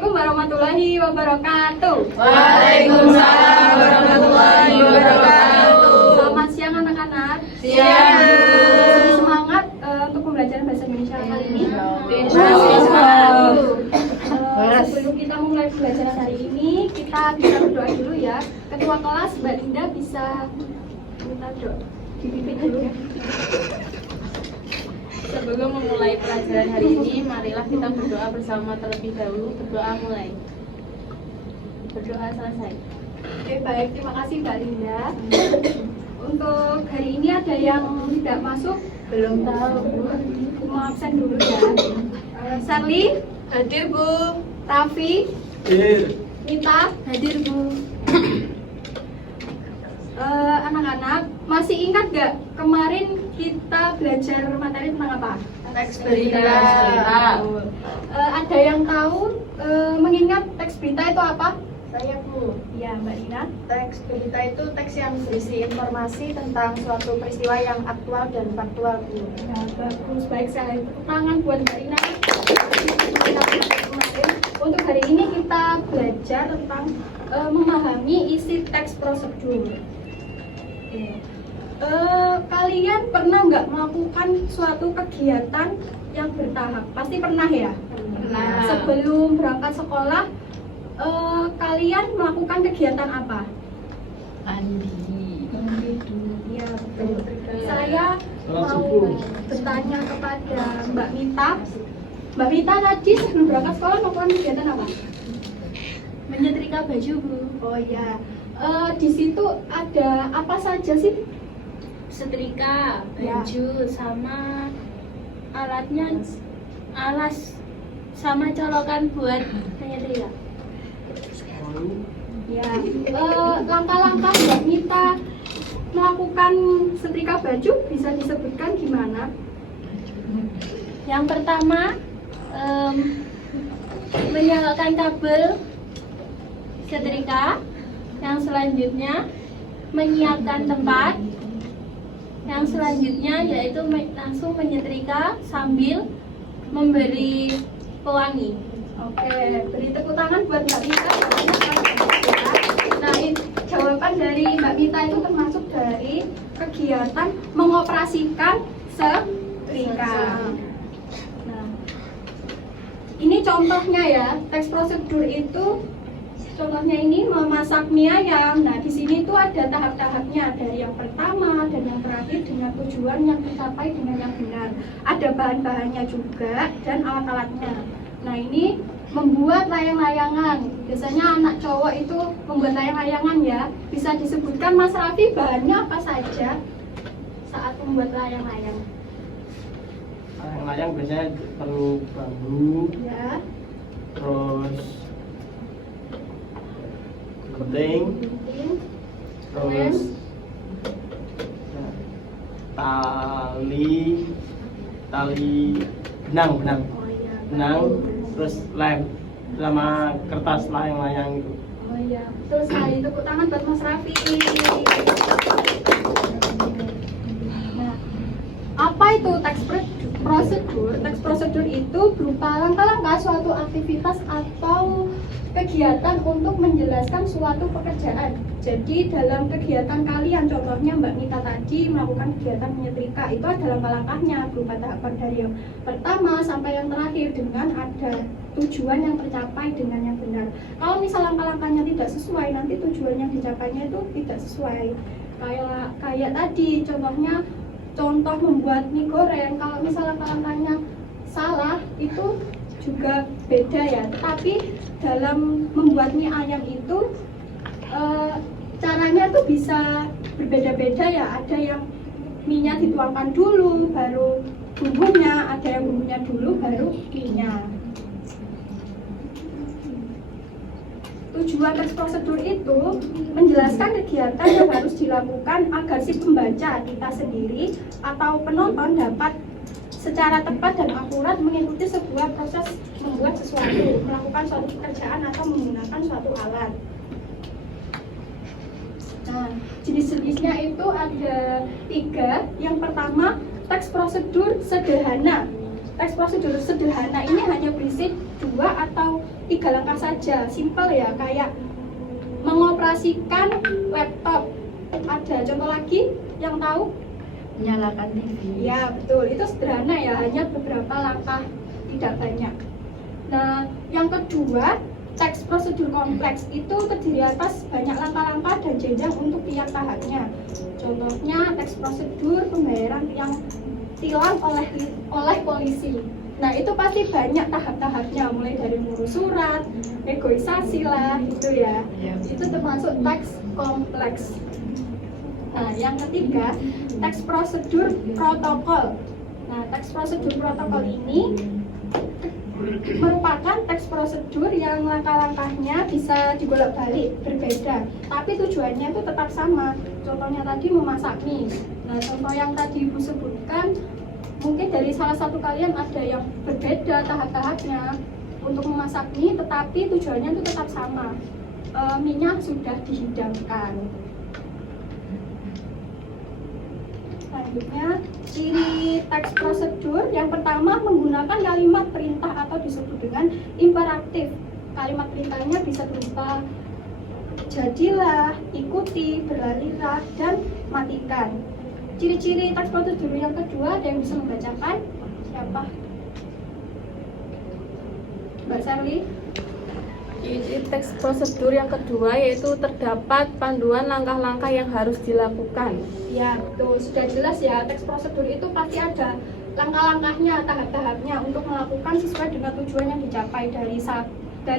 Assalamualaikum warahmatullahi wabarakatuh. Waalaikumsalam warahmatullahi wabarakatuh. Selamat siang anak-anak. Siang. Masih semangat untuk pembelajaran bahasa Indonesia kali ini. Masih semangat. Sebelum kita mulai pembelajaran hari ini, kita bisa berdoa dulu ya. Ketua kelas Mbak Linda bisa minta doa dipimpin dulu ya. Sebelum memulai pelajaran hari ini, marilah kita berdoa bersama terlebih dahulu. Berdoa mulai. Berdoa selesai. Oke, baik, terima kasih Mbak Linda. Untuk hari ini ada yang tidak masuk? Belum tahu. Mau absen dulu ya. Sarli, Hadir, Bu. Raffi, Hadir. Nita, Hadir, Bu. Anak-anak, masih ingat gak kemarin kita belajar materi tentang apa? Teks berita. Ada yang tahu mengingat teks berita itu apa? Saya, Bu. Ya, Mbak Dina. Teks berita itu teks yang berisi informasi tentang suatu peristiwa yang aktual dan faktual, Bu. Ya, bagus, baik sekali. Tepuk tangan buat Mbak Dina. Untuk hari ini kita belajar tentang memahami isi teks prosedur. Kalian pernah nggak melakukan suatu kegiatan yang bertahap? Pasti pernah ya? Pernah. Sebelum berangkat sekolah, kalian melakukan kegiatan apa? Mandi. Ya, betul. Saya Sholat mau subuh. bertanya kepada Mbak Mita. Mbak Mita tadi sebelum berangkat sekolah melakukan kegiatan apa? Menyetrika baju, Bu. Oh ya, di situ ada apa saja sih? Setrika Ya. baju sama alatnya, alas sama colokan buat menyetrika. Ya, langkah-langkah Mbak Mita melakukan setrika baju bisa disebutkan gimana? Yang pertama, menyalakan kabel setrika. Yang selanjutnya, menyiapkan tempat. Yang selanjutnya yaitu langsung menyetrika sambil memberi pewangi. Oke, beri tepuk tangan buat Mbak Mita. Nah, jawaban dari Mbak Mita itu termasuk dari kegiatan mengoperasikan setrika. Nah, ini contohnya ya, teks prosedur itu contohnya ini memasak mie ayam. Nah, di sini tuh ada tahap-tahapnya dari yang pertama dan yang terakhir dengan tujuan yang tercapai dengan yang benar. Ada bahan-bahannya juga dan alat-alatnya. Nah, ini membuat layang-layangan. Biasanya anak cowok itu membuat layang-layangan ya. Bisa disebutkan Mas Raffi bahannya apa saja saat membuat layang-layang? Layang-layang biasanya perlu bambu, Ya, terus gunting, gunting, terus tali benang, oh iya, terus lem sama kertas layang-layang itu. oh iya, betul sekali. Tepuk tangan buat Mas Raffi. Nah, apa itu teks prosedur? Teks prosedur itu berupa langkah-langkah suatu aktivitas atau kegiatan untuk menjelaskan suatu pekerjaan. Jadi dalam kegiatan kalian, contohnya Mbak Mita tadi melakukan kegiatan menyetrika, itu ada langkah-langkahnya berupa tahapan dari yang pertama sampai yang terakhir dengan ada tujuan yang tercapai dengan yang benar. Kalau misal langkah-langkahnya tidak sesuai, nanti tujuan yang dicapainya itu tidak sesuai. Kayak tadi contohnya, contoh membuat mie goreng, kalau misal langkah-langkahnya salah itu juga beda ya. Tapi dalam membuat mie ayam itu caranya tuh bisa berbeda-beda ya. Ada yang mie-nya dituangkan dulu baru bumbunya, ada yang bumbunya dulu baru mie-nya. Tujuan teks prosedur itu menjelaskan kegiatan yang harus dilakukan agar si pembaca kita sendiri atau penonton dapat secara tepat dan akurat mengikuti sebuah proses membuat sesuatu, melakukan suatu pekerjaan atau menggunakan suatu alat. Nah, jenis-jenisnya itu ada 3. Yang pertama, teks prosedur sederhana. Teks prosedur sederhana ini hanya berisi 2 atau 3 langkah saja, simple ya, kayak mengoperasikan laptop. Ada contoh lagi yang tahu? Menyalakan TV. Ya betul, itu sederhana ya, hanya beberapa langkah, tidak banyak. Nah, yang kedua, teks prosedur kompleks itu terdiri atas banyak langkah-langkah dan jenjang untuk tiap tahapnya. Contohnya teks prosedur pembayaran yang tilang oleh polisi. Nah, itu pasti banyak tahap-tahapnya, mulai dari ngurus surat, negosiasi lah, gitu ya. Itu termasuk teks kompleks. Nah, yang ketiga, teks prosedur protokol. Nah, teks prosedur protokol ini merupakan teks prosedur yang langkah-langkahnya bisa digolak-balik, berbeda, tapi tujuannya itu tetap sama. Contohnya tadi memasak mie. Nah, contoh yang tadi Ibu sebutkan, mungkin dari salah satu kalian ada yang berbeda tahap-tahapnya untuk memasak mie, tetapi tujuannya itu tetap sama. Mie-nya sudah dihidangkan. Selanjutnya, ciri teks prosedur yang pertama menggunakan kalimat perintah atau disebut dengan imperatif. Kalimat perintahnya bisa berupa jadilah, ikuti, berlarilah, dan matikan. Ciri-ciri teks prosedur yang kedua, ada yang bisa membacakan? Siapa? Mbak Sherly? Ciri teks prosedur yang kedua yaitu terdapat panduan langkah-langkah yang harus dilakukan. Ya, betul. Sudah jelas ya, teks prosedur itu pasti ada langkah-langkahnya, tahap-tahapnya untuk melakukan sesuai dengan tujuan yang dicapai dari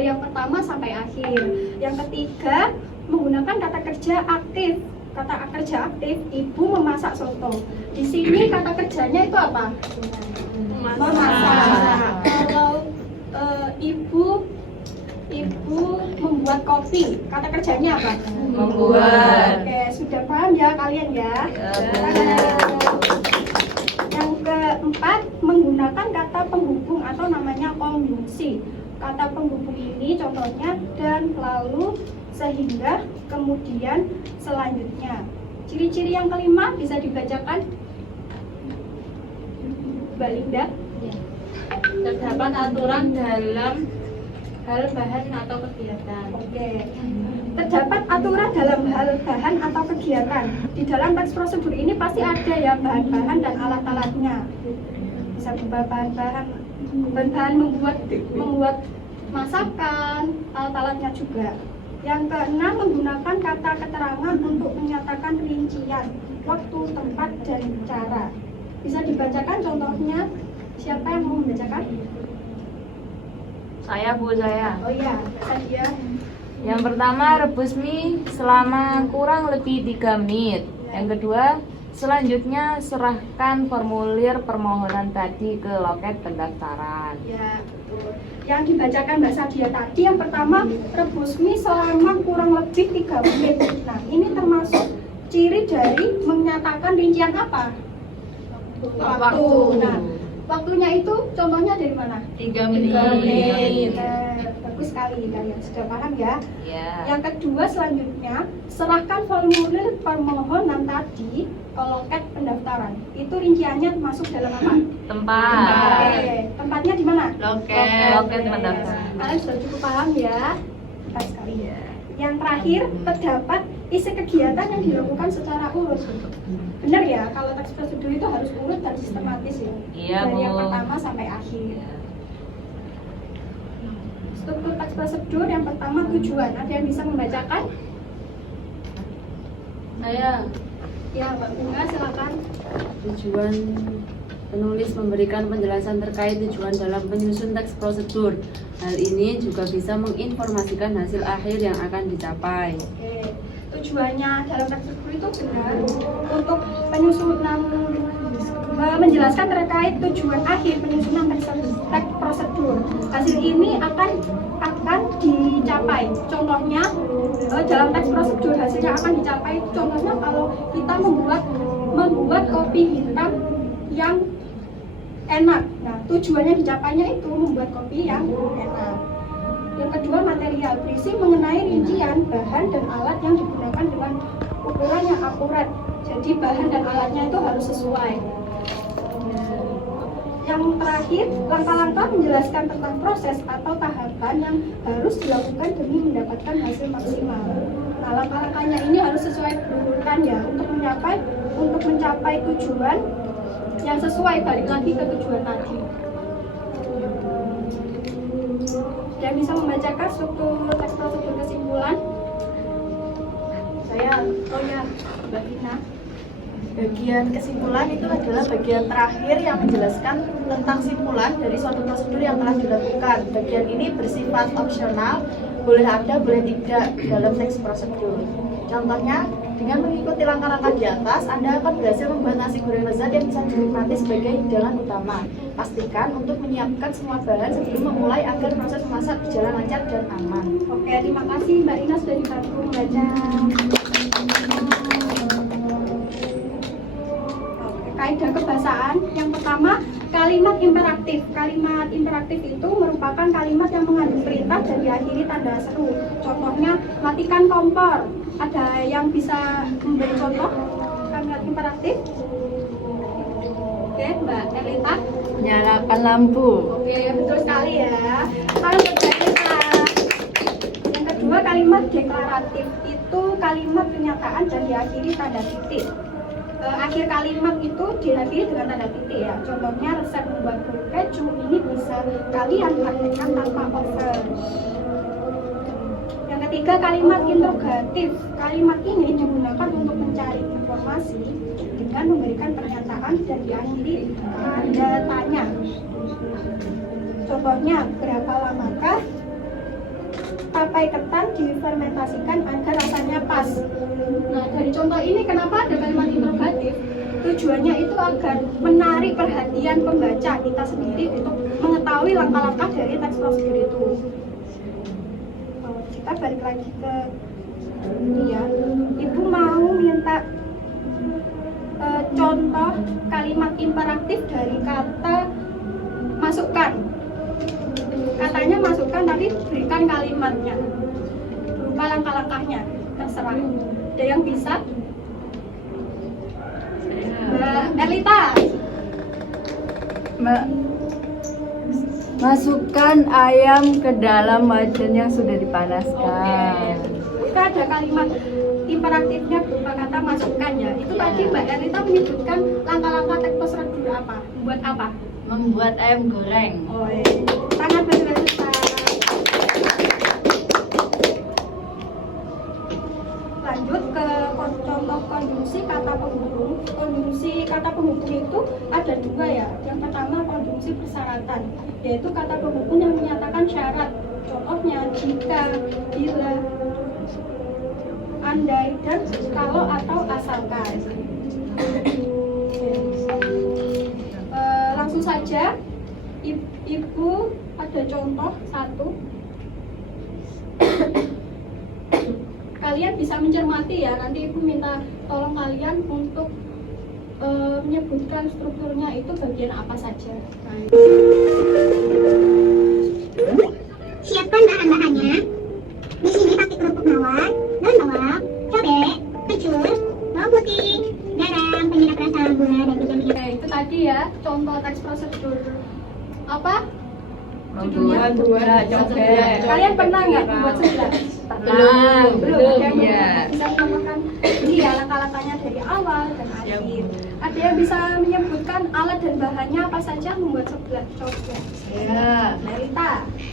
yang pertama sampai akhir. Yang ketiga, menggunakan kata kerja aktif. Kata kerja aktif, Ibu memasak soto. Di sini kata kerjanya itu apa? Memasak. Kalau Ibu membuat kopi, kata kerjanya apa? Membuat. Oke, sudah paham ya kalian ya? Yang keempat, menggunakan kata penghubung atau namanya konjungsi. Kata penghubung ini contohnya dan, lalu, sehingga, kemudian, selanjutnya. Ciri-ciri yang kelima bisa dibacakan? Mbak Linda? Terdapat aturan dalam hal bahan atau kegiatan. Oke. Terdapat aturan dalam hal bahan atau kegiatan. Di dalam teks prosedur ini pasti ada ya bahan-bahan dan alat-alatnya. Bisa berupa bahan-bahan membuat masakan, alat-alatnya juga. Yang keenam, menggunakan kata keterangan untuk menyatakan rincian waktu, tempat, dan cara. Bisa dibacakan contohnya? Siapa yang mau membacakan? Saya Bu, saya. Oh iya, Sadia. Yang pertama, rebus mie selama kurang lebih 3 menit. Yang kedua, selanjutnya serahkan formulir permohonan tadi ke loket pendaftaran. Ya, betul. Yang dibacakan Mbak Sadia tadi, yang pertama, rebus mie selama kurang lebih 3 menit. Nah, ini termasuk ciri dari menyatakan rincian apa? Waktu. Nah, waktunya itu contohnya dari mana? 3 menit. 3 menit. Bagus sekali kalian sudah paham ya. Ya. Yang kedua selanjutnya, serahkan formulir permohonan tadi ke loket pendaftaran. Itu rinciannya masuk dalam apa? Tempat. Oke, tempatnya di mana? Loket pendaftaran. Kalian sudah cukup paham ya? Tepat sekali ya. Yang terakhir, terdapat isi kegiatan yang dilakukan secara urut. Benar ya, kalau teks prosedur itu harus urut dan sistematis ya. Iya, Dari yang Bu. pertama sampai akhir. Struktur teks prosedur yang pertama tujuan. Ada yang bisa membacakan? Saya Ya, Mbak Bunga silakan. Tujuan penulis memberikan penjelasan terkait tujuan dalam penyusun teks prosedur. Hal ini juga bisa menginformasikan hasil akhir yang akan dicapai. Oke, tujuannya dalam teks prosedur itu benar untuk penyusunan menjelaskan terkait tujuan akhir penyusunan teks prosedur. Hasil ini akan dicapai. Contohnya dalam teks prosedur hasilnya akan dicapai. Contohnya kalau kita membuat kopi hitam yang enak. Nah, tujuannya dicapainya itu membuat kopi yang enak. Yang kedua, material berisi mengenai rincian bahan dan alat yang digunakan dengan ukuran yang akurat. Jadi bahan dan alatnya itu harus sesuai. Yang terakhir, langkah-langkah menjelaskan tentang proses atau tahapan yang harus dilakukan demi mendapatkan hasil maksimal. Nah, langkah-langkahnya ini harus sesuai urutan ya untuk mencapai tujuan yang sesuai, balik lagi ke tujuan tadi. Yang bisa membacakan struktur teks prosedur kesimpulan? Saya, Mbak Ina. Bagian kesimpulan itu adalah bagian terakhir yang menjelaskan tentang simpulan dari suatu prosedur yang telah dilakukan. Bagian ini bersifat opsional, boleh ada, boleh tidak dalam teks prosedur. Contohnya, dengan mengikuti langkah-langkah di atas, Anda akan berhasil membuat nasi goreng lezat yang bisa dinikmati sebagai hidangan utama. Pastikan untuk menyiapkan semua bahan sebelum memulai agar proses memasak berjalan lancar dan aman. Oke, terima kasih Mbak Ina sudah dibantu membaca. Kaidah kebahasaan yang pertama, kalimat imperatif. Kalimat imperatif itu merupakan kalimat yang mengandung perintah dan diakhiri tanda seru. Contohnya, matikan kompor. Ada yang bisa memberi contoh kalimat imperatif? Oke, Mbak Elita. Nyalakan lampu. Oke, betul sekali ya. Salam buat Mbak Elita. Yang kedua, kalimat deklaratif itu kalimat pernyataan dan diakhiri tanda titik. Akhir kalimat itu diakhiri dengan tanda titik ya. Contohnya, resep membuat bolu keju ini bisa kalian praktekkan tanpa oven. Yang ketiga, kalimat interrogatif. Kalimat ini digunakan untuk mencari informasi dengan memberikan pernyataan dan diakhiri tanda tanya. Contohnya, berapa lamakah tapai ketan difermentasikan agar rasanya pas? Nah, dari contoh ini kenapa ada kalimat interrogatif? Tujuannya itu agar menarik perhatian pembaca kita sendiri untuk mengetahui langkah-langkah dari teks prosedur itu. Kita balik lagi ke ini ya. Ibu mau minta contoh kalimat imperatif dari kata masukkan. Katanya masukkan tapi berikan kalimatnya berupa langkah-langkahnya, terserah. Ada yang bisa? Mbak Elita. Mbak, masukkan ayam ke dalam wajan yang sudah dipanaskan. Kita ada kalimat imperatifnya berupa kata masukkan ya. Itu tadi Mbak Elita menyebutkan langkah-langkah teks prosedur apa? Membuat apa? Membuat ayam goreng. Oh, sangat berbeda. Lanjut ke contoh konjungsi kata penghubung. Konjungsi kata penghubung itu ada dua ya. Yang pertama konjungsi persyaratan, yaitu kata penghubung yang menyatakan syarat. Contohnya jika, bila, andai, dan kalau atau asalkan. Langsung saja, Ibu ada contoh satu. Kalian bisa mencermati ya, nanti Ibu minta tolong kalian untuk menyebutkan strukturnya itu bagian apa saja. Siapkan bahan-bahannya. Di sini pakai kerupuk bawang, daun bawang, cabai, kencur, bawang putih, garam, penyedap rasa, gula, dan minyak. Oke, itu tadi ya contoh teks prosedur apa? Membuat cobek. Kalian pernah nggak membuat sebelah? Belum. Ada yang bisa menambahkan ini ya langkah-langkahnya dari awal dan akhir. Ada yang bisa menyebutkan alat dan bahannya apa saja membuat sebelah cobek? Ya. Melita,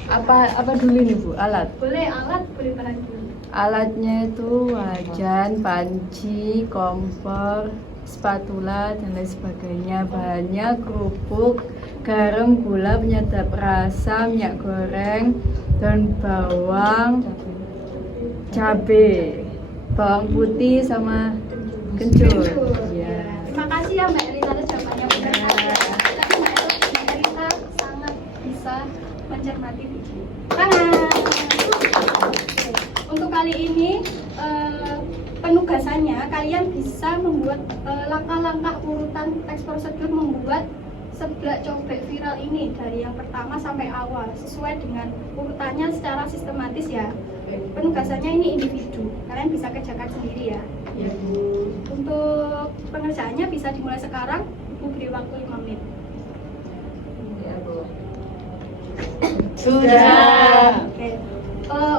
Apa dulu nih Bu? Alat. boleh alat, boleh bahan dulu. Alatnya itu wajan, panci, kompor, spatula dan lain sebagainya. Bahannya kerupuk, garam, gula, penyedap rasa, minyak goreng, daun bawang, cabai, bawang putih sama kencur. Ya. Terima kasih ya Mbak Elita atas jawabannya benar. Tapi Mbak Elita sangat bisa mencermati video. Tangan. Untuk kali ini penugasannya kalian bisa membuat langkah-langkah urutan teks prosedur membuat seblak cobek viral ini dari yang pertama sampai awal sesuai dengan urutannya secara sistematis ya. Penugasannya ini individu, kalian bisa kerjakan sendiri ya. Untuk pengerjaannya bisa dimulai sekarang, Ibu beri waktu 5 menit. Sudah. Oke.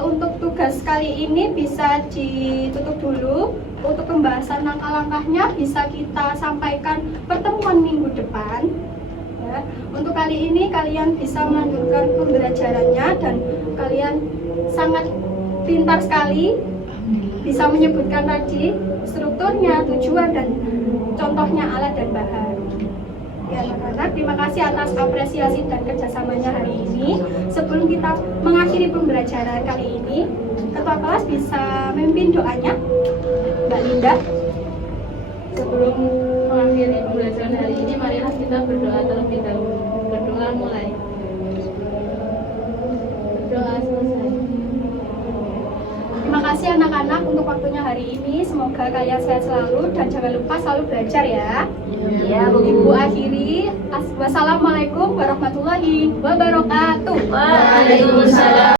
Untuk tugas kali ini bisa ditutup dulu. Untuk pembahasan langkah-langkahnya bisa kita sampaikan pertemuan minggu depan. Ya. Untuk kali ini kalian bisa melanjutkan pembelajarannya dan kalian sangat pintar sekali, bisa menyebutkan tadi strukturnya, tujuan dan contohnya alat dan bahan. Ya anak-anak, terima kasih atas apresiasi dan kerjasamanya hari ini. Sebelum kita mengakhiri pembelajaran kali ini, ketua kelas bisa memimpin doanya, Mbak Linda. Sebelum mengakhiri pembelajaran hari ini, marilah kita berdoa terlebih dahulu. Berdoa mulai. Berdoa selesai. Terima kasih anak-anak untuk waktunya hari ini. Semoga kalian sehat selalu dan jangan lupa selalu belajar ya. Ya, Bu. Ibu akhiri. Wassalamualaikum warahmatullahi wabarakatuh. Waalaikumsalam.